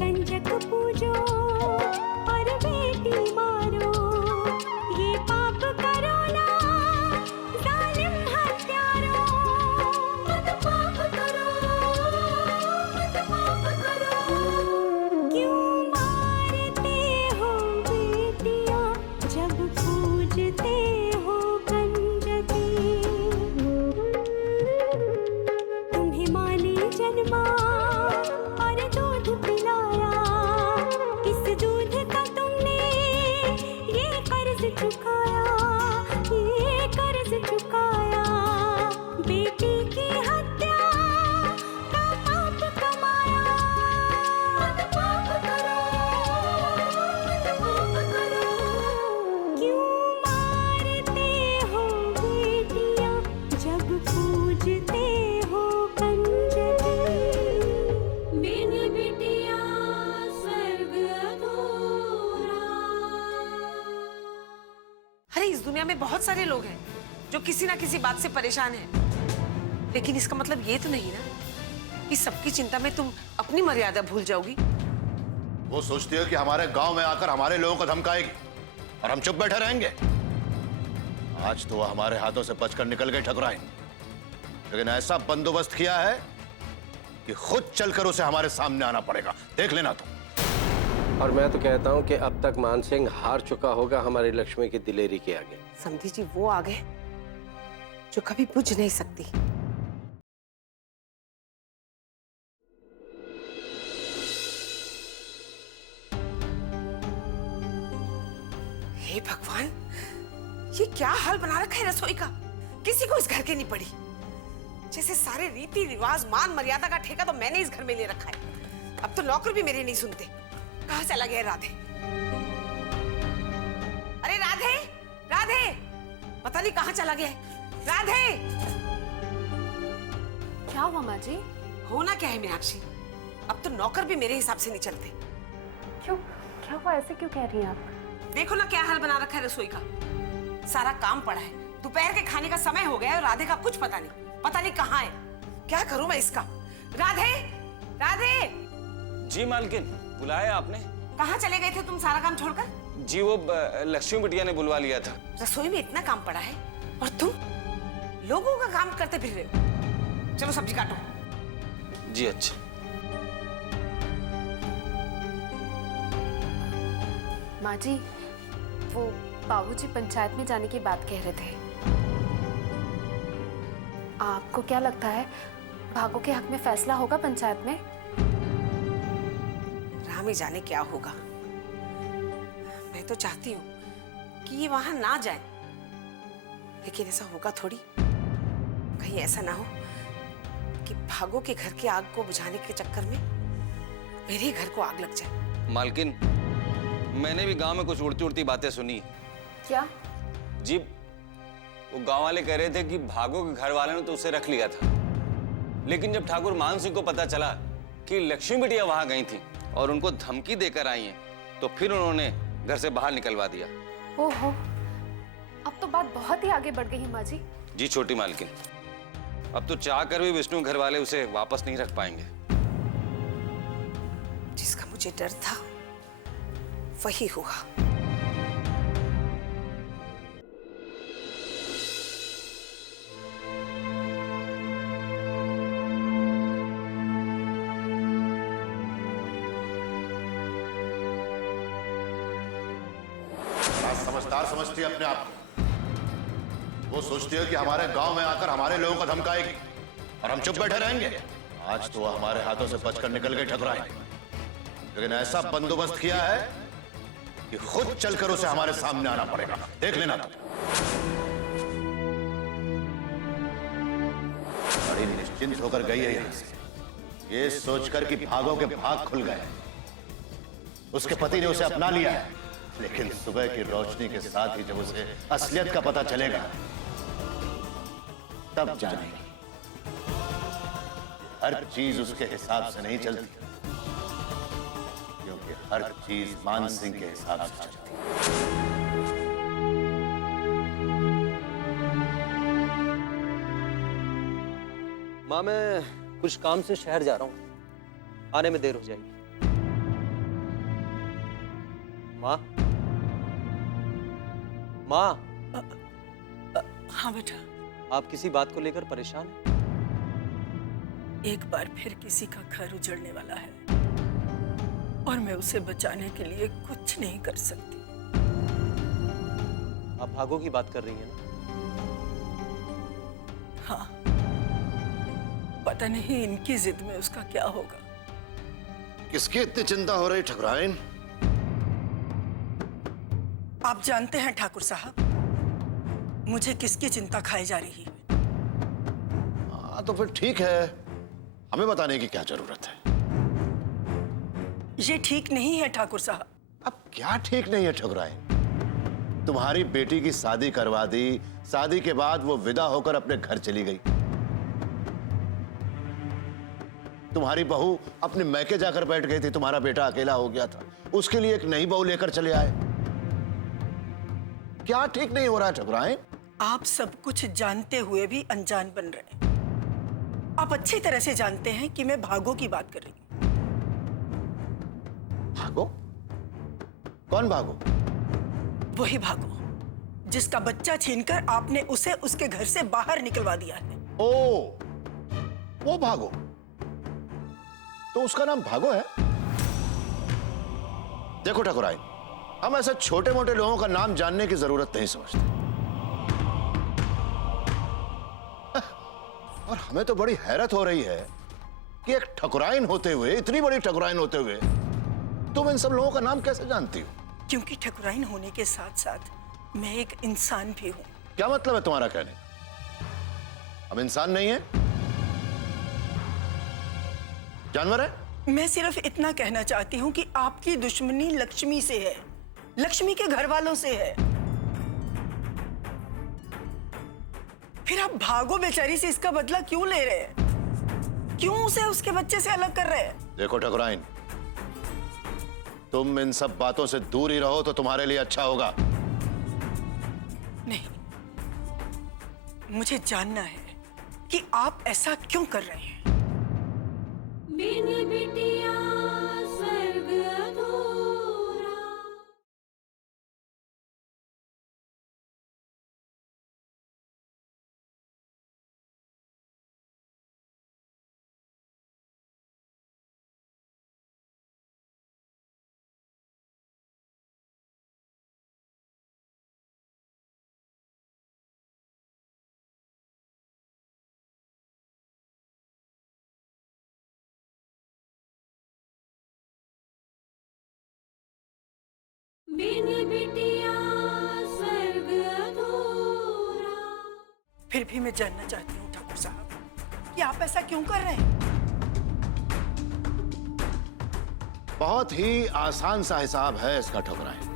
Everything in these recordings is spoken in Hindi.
कंजक पूजो और बेटी मारो, ये पाप करो ना जालिम हत्यारो। मत पाप करो, मत पाप करो। क्यों मारते हो बेटियां जब पूजते हो कंजकी। तुम्हें माँ ने जन्मा और दूध पिलाया, इस दूध का तुमने ये कर्ज चुकाया, ये कर्ज चुकाया। बेटी की हत्या का पाप कमाया। मत पाप करो, मत पाप करो। क्यों मारते हो बेटियां जब पूजते हो कंजकी। बिन बिटिया स्वर्ग अधूरा। अरे इस दुनिया में बहुत सारे लोग हैं जो किसी ना किसी बात से परेशान हैं, लेकिन इसका मतलब ये तो नहीं ना कि सबकी चिंता में तुम अपनी मर्यादा भूल जाओगी। वो सोचती है कि हमारे गांव में आकर हमारे लोगों को धमकाएगी और हम चुप बैठे रहेंगे। आज तो वो हमारे हाथों से बचकर निकल गई ठकुराइन, लेकिन ऐसा बंदोबस्त किया है कि खुद चलकर उसे हमारे सामने आना पड़ेगा। देख लेना तुम। और मैं तो कहता हूं कि अब तक मानसिंह हार चुका होगा हमारी लक्ष्मी की दिलेरी के आगे। समधी जी वो आ गए जो कभी बुझ नहीं सकती। हे भगवान, ये क्या हाल बना रखा है रसोई का। किसी को इस घर की नहीं पड़ी। जैसे सारे रीति रिवाज मान मर्यादा का ठेका तो मैंने इस घर में ले रखा है। अब तो नौकर भी मेरे नहीं सुनते। कहाँ चला गया राधे? अरे राधे, राधे, पता नहीं कहाँ चला गया है। राधे, क्या हुआ माँ जी? होना क्या है मीनाक्षी, अब तो नौकर भी मेरे हिसाब से नहीं चलते। क्यों, क्या हुआ? ऐसे क्यों कह रही हैं आप? देखो ना क्या हाल बना रखा है रसोई का। सारा काम पड़ा है, दोपहर के खाने का समय हो गया है और राधे का कुछ पता नहीं कहाँ है। क्या करूं मैं इसका? राधे, राधे। जी मालकिन, बुलाया आपने? कहाँ चले गए थे तुम सारा काम छोड़कर? जी वो लक्ष्मी बिटिया ने बुलवा लिया था। रसोई में इतना काम पड़ा है और तुम लोगों का काम करते फिर रहे हो। चलो सब्जी काटो। जी अच्छा। माँ जी, वो बाबूजी पंचायत में जाने की बात कह रहे थे। आपको क्या लगता है भागो के हक में फैसला होगा पंचायत में? राम ही जाने क्या होगा। मैं तो चाहती हूँ कि ये वहां ना जाए, लेकिन ऐसा होगा थोड़ी। कहीं ऐसा ना हो कि भागो के घर की आग को बुझाने के चक्कर में मेरे ही घर को आग लग जाए। मालकिन, मैंने भी गांव में कुछ उड़ती उड़ती बातें सुनी। क्या? जी वो गांव वाले कह रहे थे कि भागो के घर वाले ने तो उसे रख लिया था, लेकिन जब ठाकुर मान सिंह को पता चला कि लक्ष्मी बिटिया वहां गई थी और उनको धमकी देकर आई हैं, तो फिर उन्होंने घर से बाहर निकलवा दिया। ओहो, अब तो बात बहुत ही आगे बढ़ गई है माँ जी। जी छोटी मालकिन, अब तो चाह कर भी विष्णु घर वाले उसे वापस नहीं रख पाएंगे। जिसका मुझे डर था वही हुआ। समझदार समझती है अपने आप को। वो सोचती है कि हमारे गांव में आकर हमारे लोगों को धमकाएगी और हम चुप बैठे रहेंगे। आज तो वो हमारे हाथों से बचकर निकल गई ठकुराइन, लेकिन ऐसा बंदोबस्त किया है कि खुद चलकर उसे हमारे सामने आना पड़ेगा। देख लेना तुम। बड़ी निश्चिंत होकर गई है यहां से, ये सोचकर कि भागों के भाग खुल गए। उसके पति ने उसे अपना लिया है, लेकिन सुबह की रोशनी के साथ ही जब उसे असलियत का पता चलेगा तब जानेगी। हर चीज उसके हिसाब से नहीं चलती, क्योंकि हर चीज मान सिंह के हिसाब से चलती है। माँ, मैं कुछ काम से शहर जा रहा हूँ, आने में देर हो जाएगी। माँ, माँ, हाँ बेटा, आप किसी बात को लेकर परेशान हैं? एक बार फिर किसी का घर उजड़ने वाला है और मैं उसे बचाने के लिए कुछ नहीं कर सकती। आप भागो की बात कर रही हैं ना? हाँ, पता नहीं इनकी जिद में उसका क्या होगा। किसकी इतनी चिंता हो रही ठकुराइन? आप जानते हैं ठाकुर साहब, मुझे किसकी चिंता खाई जा रही है। हाँ तो फिर ठीक है, हमें बताने की क्या जरूरत है? ये ठीक नहीं है ठाकुर साहब। अब क्या ठीक नहीं है ठकुराइन? तुम्हारी बेटी की शादी करवा दी, शादी के बाद वो विदा होकर अपने घर चली गई। तुम्हारी बहू अपने मैके जाकर बैठ गई थी, तुम्हारा बेटा अकेला हो गया था, उसके लिए एक नई बहू लेकर चले आए। क्या ठीक नहीं हो रहा है ठकुराइन? आप सब कुछ जानते हुए भी अनजान बन रहे हैं। आप अच्छी तरह से जानते हैं कि मैं भागो की बात कर रही हूं। भागो? कौन भागो? वही भागो जिसका बच्चा छीनकर आपने उसे उसके घर से बाहर निकलवा दिया है। ओ, वो भागो? तो उसका नाम भागो है? देखो ठकुराइन, हम ऐसे छोटे मोटे लोगों का नाम जानने की जरूरत नहीं समझते। और हमें तो बड़ी हैरत हो रही है कि एक ठकुराइन होते हुए, इतनी बड़ी ठकुराइन होते हुए, तुम इन सब लोगों का नाम कैसे जानती हो? क्योंकि ठकुराइन होने के साथ साथ मैं एक इंसान भी हूं। क्या मतलब है तुम्हारा कहने? हम इंसान नहीं हैं? जानवर है? मैं सिर्फ इतना कहना चाहती हूँ कि आपकी दुश्मनी लक्ष्मी से है, लक्ष्मी के घर वालों से है। फिर आप भागो बेचारी से इसका बदला क्यों ले रहे हैं? क्यों उसे उसके बच्चे से अलग कर रहे हैं? देखो ठकुराइन, तुम इन सब बातों से दूर ही रहो तो तुम्हारे लिए अच्छा होगा। नहीं, मुझे जानना है कि आप ऐसा क्यों कर रहे हैं। बिन बिटिया स्वर्ग अधूरा। बिन बिटिया स्वर्ग अधूरा। फिर भी मैं जानना चाहती हूँ ठाकुर साहब कि आप ऐसा क्यों कर रहे हैं। बहुत ही आसान सा हिसाब है इसका ठकुराइन।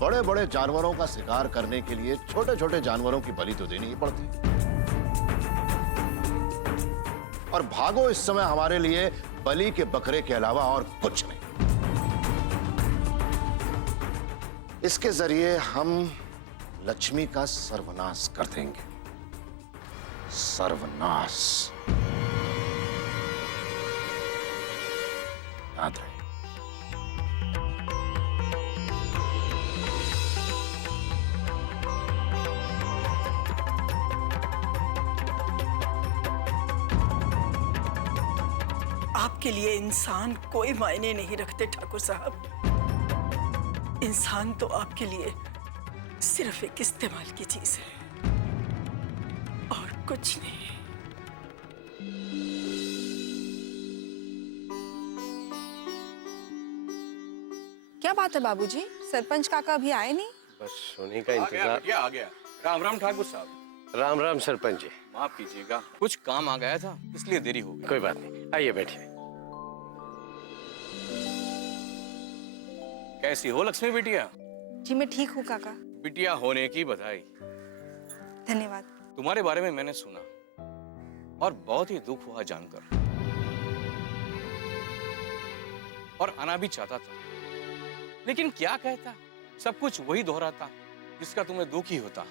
बड़े बड़े जानवरों का शिकार करने के लिए छोटे छोटे जानवरों की बलि तो देनी ही पड़ती है। और भागो इस समय हमारे लिए बलि के बकरे के अलावा और कुछ नहीं। इसके जरिए हम लक्ष्मी का सर्वनाश कर देंगे। सर्वनाश याद रहे। आपके लिए इंसान कोई मायने नहीं रखते ठाकुर साहब। इंसान तो आपके लिए सिर्फ एक इस्तेमाल की चीज है और कुछ नहीं। क्या बात है बाबूजी, सरपंच काका अभी आए नहीं? बस उन्हीं का इंतजार। आ गया। राम राम ठाकुर साहब। राम राम सरपंच जी। माफ कीजिएगा, कुछ काम आ गया था इसलिए देरी हो गई। कोई बात नहीं, आइए बैठिए। कैसी हो लक्ष्मी बिटिया? जी मैं ठीक हूँ काका। बिटिया होने की बधाई। धन्यवाद। तुम्हारे बारे में मैंने सुना और बहुत ही दुख हुआ जानकर, और आना भी चाहता था, लेकिन क्या कहता, सब कुछ वही दोहराता जिसका तुम्हें दुख ही होता।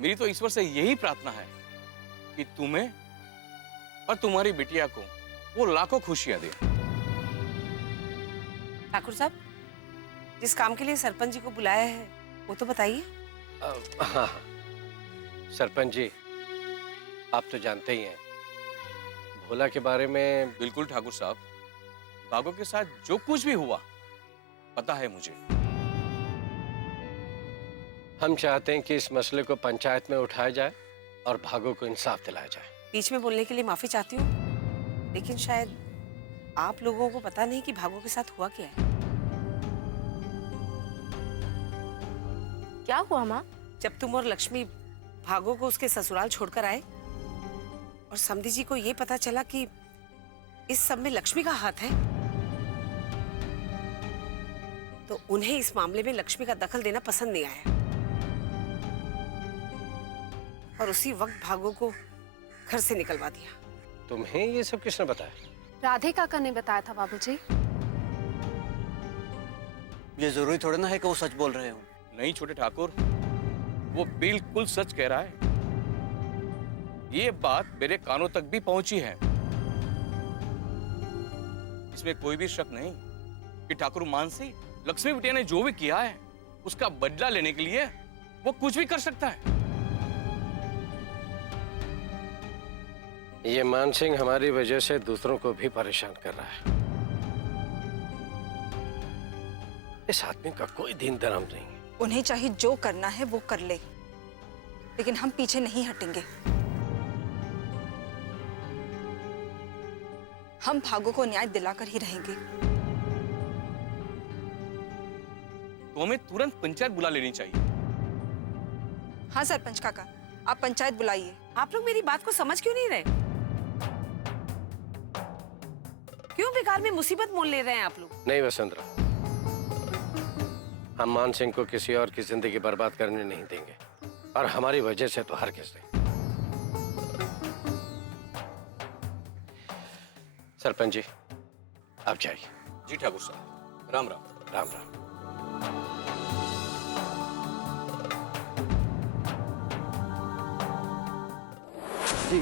मेरी तो ईश्वर से यही प्रार्थना है कि तुम्हें और तुम्हारी बिटिया को वो लाखों खुशियां दे। ठाकुर साहब, जिस काम के लिए सरपंच जी को बुलाया है वो तो बताइए। हाँ, सरपंच जी, आप तो जानते ही हैं भोला के बारे में। बिल्कुल ठाकुर साहब, भागो के साथ जो कुछ भी हुआ पता है मुझे। हम चाहते हैं कि इस मसले को पंचायत में उठाया जाए और भागो को इंसाफ दिलाया जाए। बीच में बोलने के लिए माफी चाहती हूँ, लेकिन शायद आप लोगों को पता नहीं कि भागो के साथ हुआ क्या है। क्या हुआ माँ? जब तुम और लक्ष्मी भागो को उसके ससुराल छोड़कर आए और समधी जी को ये पता चला कि इस सब में लक्ष्मी का हाथ है, तो उन्हें इस मामले में लक्ष्मी का दखल देना पसंद नहीं आया और उसी वक्त भागो को घर से निकलवा दिया। तुम्हें ये सब किसने बताया? राधे काका ने बताया था बाबूजी। ये जरूरी थोड़ा ना है कि वो सच बोल रहे हो। नहीं छोटे ठाकुर, वो बिल्कुल सच कह रहा है। ये बात मेरे कानों तक भी पहुंची है। इसमें कोई भी शक नहीं कि ठाकुर मानसी लक्ष्मी बिटिया ने जो भी किया है उसका बदला लेने के लिए वो कुछ भी कर सकता है। ये मान सिंह हमारी वजह से दूसरों को भी परेशान कर रहा है। इस आदमी का कोई दीन धर्म नहीं। उन्हें चाहिए जो करना है वो कर ले, लेकिन हम पीछे नहीं हटेंगे। हम भागो को न्याय दिलाकर ही रहेंगे। तो हमें तुरंत पंचायत बुला लेनी चाहिए। हाँ सरपंच काका, आप पंचायत बुलाइए। आप लोग मेरी बात को समझ क्यों नहीं रहे? क्यों बेकार में मुसीबत मोल ले रहे हैं आप लोग? नहीं वसुंधरा, हम मान सिंह को किसी और की जिंदगी बर्बाद करने नहीं देंगे, और हमारी वजह से तो हर किस नहीं। सरपंच जी, आप जाइए। जी ठाकुर साहब, राम राम। राम राम। जी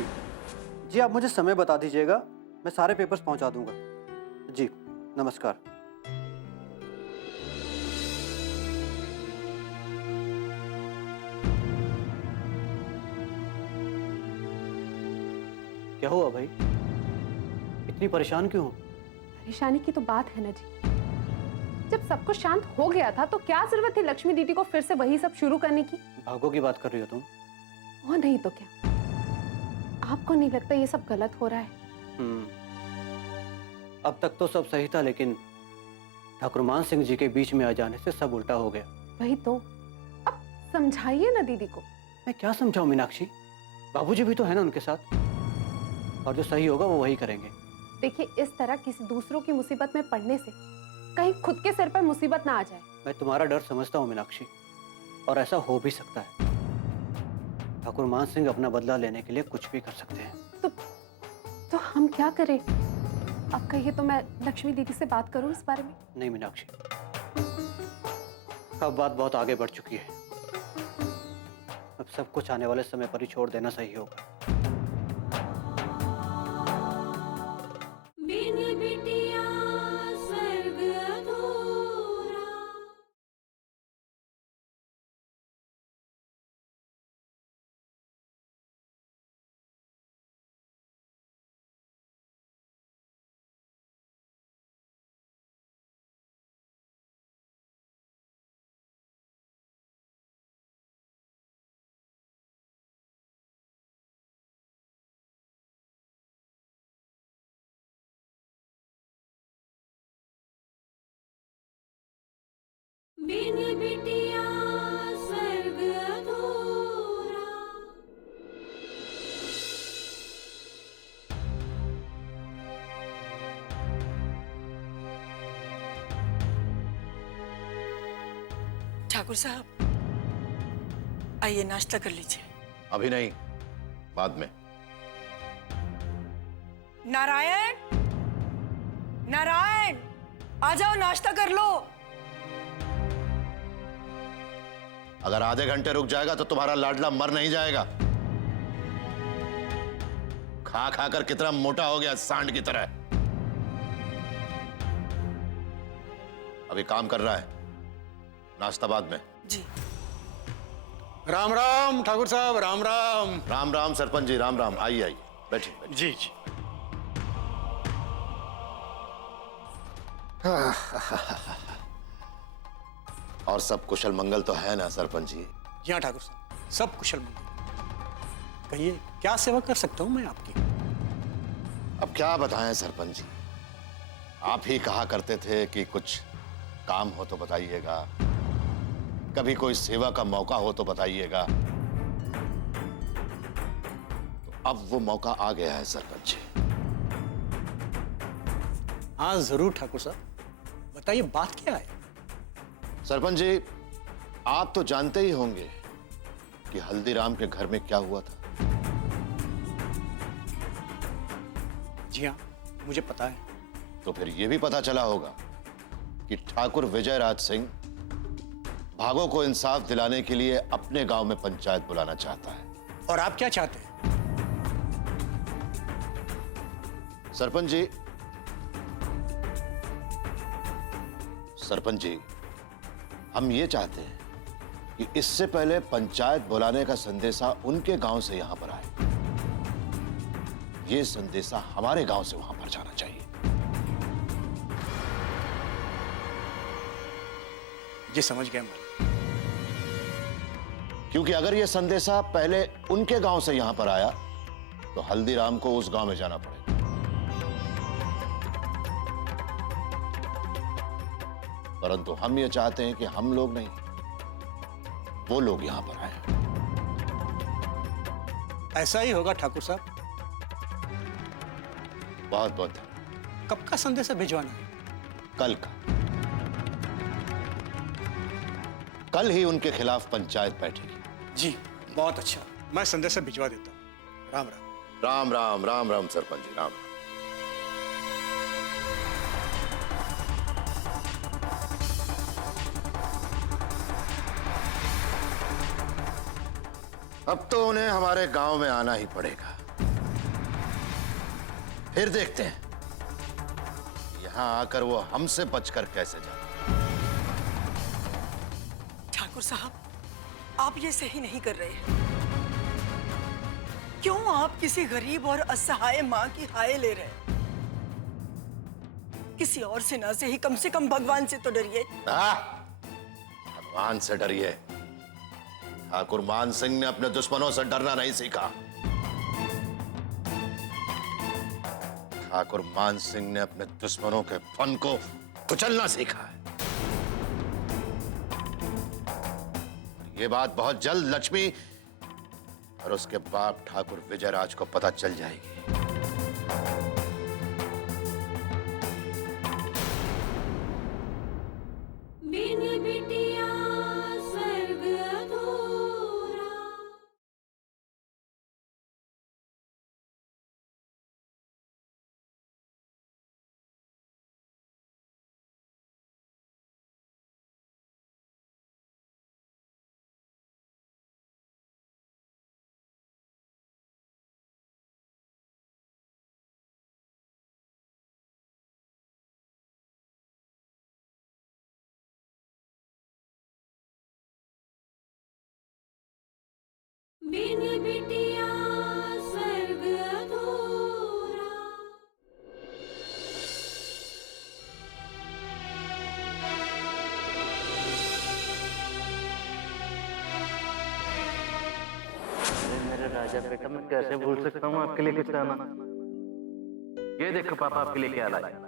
जी, आप मुझे समय बता दीजिएगा, मैं सारे पेपर्स पहुंचा दूंगा। जी नमस्कार। क्या हुआ भाई, इतनी परेशान क्यों हो? परेशानी की तो बात है ना जी। जब सब कुछ शांत हो गया था तो क्या जरूरत थी लक्ष्मी दीदी को फिर से वही सब शुरू करने की? भागो की बात कर रही हो तुम? और नहीं तो क्या, आपको नहीं लगता ये सब गलत हो रहा है? अब तक तो सब सही था, लेकिन ठाकुर मान सिंह जी के बीच में आ जाने से सब उल्टा हो गया। वही तो, अब समझाइए ना दीदी को। मैं क्या समझाऊं मीनाक्षी, बाबूजी भी तो है ना उनके साथ, और जो सही होगा वो वही करेंगे। देखिए, इस तरह किसी दूसरों की मुसीबत में पड़ने से कहीं खुद के सिर पर मुसीबत ना आ जाए। मैं तुम्हारा डर समझता हूँ मीनाक्षी, और ऐसा हो भी सकता है। ठाकुर मान सिंह अपना बदला लेने के लिए कुछ भी कर सकते हैं। तो हम क्या करें? अब कहिए तो मैं लक्ष्मी दीदी से बात करूं इस बारे में? नहीं मीनाक्षी, अब बात बहुत आगे बढ़ चुकी है। अब सब कुछ आने वाले समय पर ही छोड़ देना सही होगा। बिन बिटिया स्वर्ग अधूरा। बिन बिटिया स्वर्ग अधूरा। ठाकुर साहब, आइए नाश्ता कर लीजिए। अभी नहीं, बाद में। नारायण, नारायण, आ जाओ नाश्ता कर लो। अगर आधे घंटे रुक जाएगा तो तुम्हारा लाडला मर नहीं जाएगा। खा खा कर कितना मोटा हो गया, सांड की तरह। अभी काम कर रहा है, नाश्ता बाद में। जी। राम राम ठाकुर साहब, राम राम। राम राम सरपंच जी, राम राम। आइए आइए, बैठिए बैठिए। जी जी। और सब कुशल मंगल तो है ना सरपंच जी? जी हाँ ठाकुर साहब, सब कुशल मंगल। कहिए क्या सेवा कर सकता हूँ मैं आपकी? अब क्या बताएं सरपंच जी, आप ही कहा करते थे कि कुछ काम हो तो बताइएगा, कभी कोई सेवा का मौका हो तो बताइएगा। तो अब वो मौका आ गया है सरपंच जी। हाँ जरूर ठाकुर साहब, बताइए बात क्या है? सरपंच जी, आप तो जानते ही होंगे कि हल्दीराम के घर में क्या हुआ था। जी हाँ, मुझे पता है। तो फिर यह भी पता चला होगा कि ठाकुर विजयराज सिंह भागों को इंसाफ दिलाने के लिए अपने गांव में पंचायत बुलाना चाहता है। और आप क्या चाहते हैं? सरपंच जी, हम ये चाहते हैं कि इससे पहले पंचायत बुलाने का संदेशा उनके गांव से यहां पर आए, ये संदेशा हमारे गांव से वहां पर जाना चाहिए। जी समझ गया मैं। क्योंकि अगर यह संदेशा पहले उनके गांव से यहां पर आया तो हल्दीराम को उस गांव में जाना पड़ेगा। परंतु हम ये चाहते हैं कि हम लोग नहीं, वो लोग यहां पर आए। ऐसा ही होगा ठाकुर साहब। बहुत बहुत। कब का संदेशा भिजवाना है? कल का। कल ही उनके खिलाफ पंचायत बैठेगी। जी बहुत अच्छा, मैं संदेशा भिजवा देता हूँ। राम राम। राम राम राम राम सरपंच जी, राम राम। अब तो उन्हें हमारे गांव में आना ही पड़ेगा। फिर देखते हैं यहां आकर वो हमसे बचकर कैसे जाते। ठाकुर साहब, आप ये सही नहीं कर रहे। क्यों आप किसी गरीब और असहाय माँ की हाय ले रहे हैं? किसी और से ना सही, कम से कम भगवान से तो डरिए। भगवान से डरिए? ठाकुर मान सिंह ने अपने दुश्मनों से डरना नहीं सीखा। ठाकुर मान सिंह ने अपने दुश्मनों के फन को कुचलना सीखा है। ये बात बहुत जल्द लक्ष्मी और उसके बाप ठाकुर विजयराज को पता चल जाएगी। बिन बिटिया स्वर्ग अधूरा। बिन बिटिया स्वर्ग अधूरा। मेरे राजा बेटा, मैं कैसे भूल सकता हूँ आपके लिए कुछ लाना। ये देखो पापा आपके लिए क्या लाया।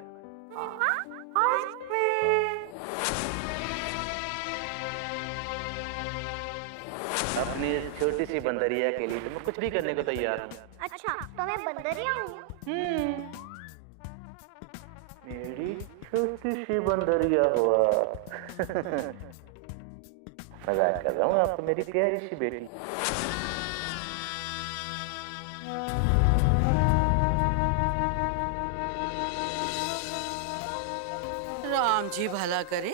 अपनी इस छोटी सी बंदरिया के लिए तो मैं कुछ भी करने को तैयार हूँ। अच्छा, तो मैं बंदरिया हूँ? मेरी छोटी सी बंदरिया हुआ। मजाक कर रहा हूँ, आप तो मेरी प्यारी सी बेटी। राम जी भला करे।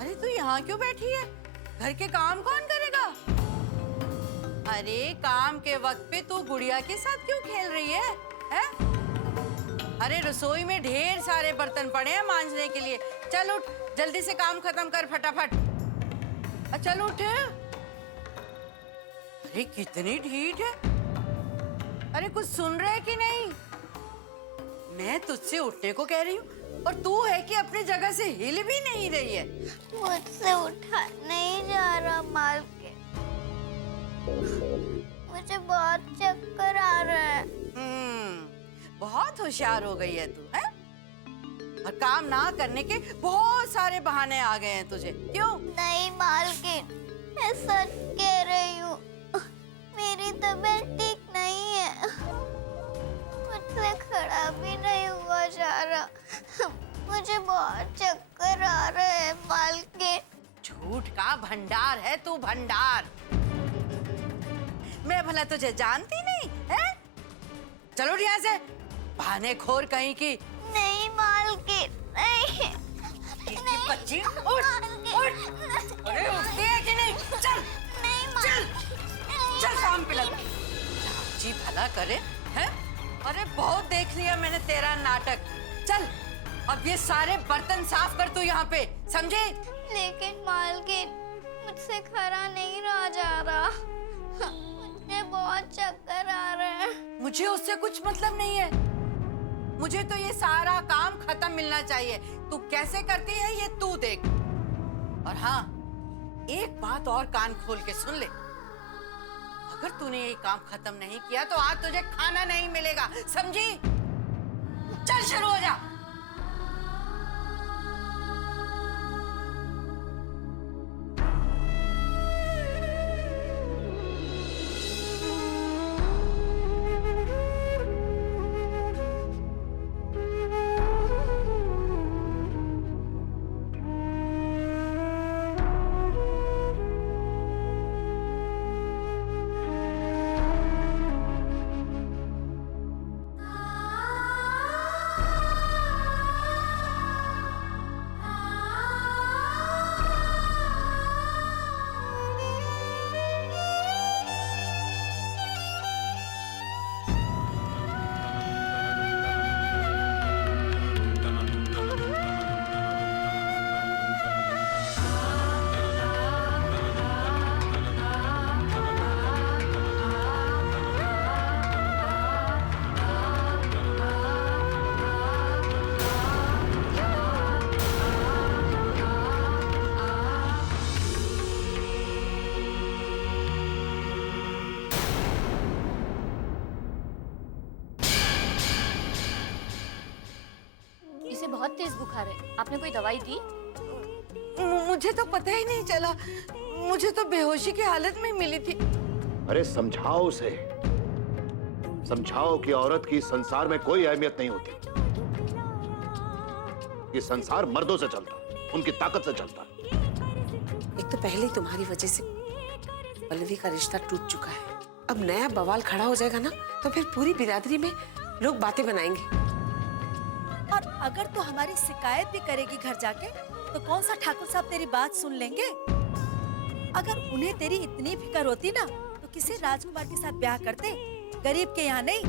अरे तू यहाँ क्यों बैठी है? घर के काम कौन करेगा? अरे काम के वक्त पे तू गुड़िया के साथ क्यों खेल रही है? हैं? अरे रसोई में ढेर सारे बर्तन पड़े हैं मांजने के लिए, चल उठ, जल्दी से काम खत्म कर फटाफट। चल उठ। अरे कितनी ढीठ है। अरे कुछ सुन रहे कि नहीं? मैं तुझसे उठने को कह रही हूँ और तू है कि अपनी जगह से हिल भी नहीं रही है। मुझसे उठा नहीं जा रहा मालकिन, मुझे बहुत चक्कर आ रहा है। बहुत होशियार हो गई है तू, है? और काम ना करने के बहुत सारे बहाने आ गए हैं तुझे, क्यों? नहीं मालकिन, मैं सच कह रही हूँ, मेरी तबीयत ठीक नहीं है, मुझसे खड़ा भी नहीं हुआ जा रहा, मुझे बहुत चक्कर आ रहे हैं मालकिन। झूठ का भंडार है तू, भंडार। मैं भला तुझे जानती नहीं है? चलो यहाँ से, बहाने खोर कहीं की। नहीं मालकिन, नहीं। बच्ची, उठ, उठ। अरे उठती है कि नहीं? चल, नहीं चल, चल काम पे लग। जी भला करे, हैं? अरे बहुत देख लिया मैंने तेरा नाटक। चल, अब ये सारे बर्तन साफ कर तू यहाँ पे, समझे? लेकिन मालकिन, मुझसे खड़ा नहीं रहा जा रहा, मुझे बहुत चक्कर आ रहे हैं। मुझे उससे कुछ मतलब नहीं है, मुझे तो ये सारा काम खत्म मिलना चाहिए। तू कैसे करती है ये तू देख। और हाँ, एक बात और कान खोल के सुन ले, अगर तूने ये काम खत्म नहीं किया तो आज तुझे खाना नहीं मिलेगा, समझी? चल शुरू हो जा। इसे बहुत तेज बुखार है, आपने कोई दवाई दी? मुझे तो पता ही नहीं चला, मुझे तो बेहोशी की हालत में मिली थी। अरे समझाओ उसे, समझाओ कि औरत की संसार में कोई अहमियत नहीं होती। ये संसार मर्दों से चलता, उनकी ताकत से चलता। एक तो पहले ही तुम्हारी वजह से पल्लवी का रिश्ता टूट चुका है, अब नया बवाल खड़ा हो जाएगा ना, तो फिर पूरी बिरादरी में लोग बातें बनाएंगे। और अगर तू हमारी शिकायत भी करेगी घर जाके, तो कौन सा ठाकुर साहब तेरी बात सुन लेंगे? अगर उन्हें तेरी इतनी फिक्र होती ना, तो किसी राजकुमार के साथ ब्याह करते, गरीब के यहाँ नहीं।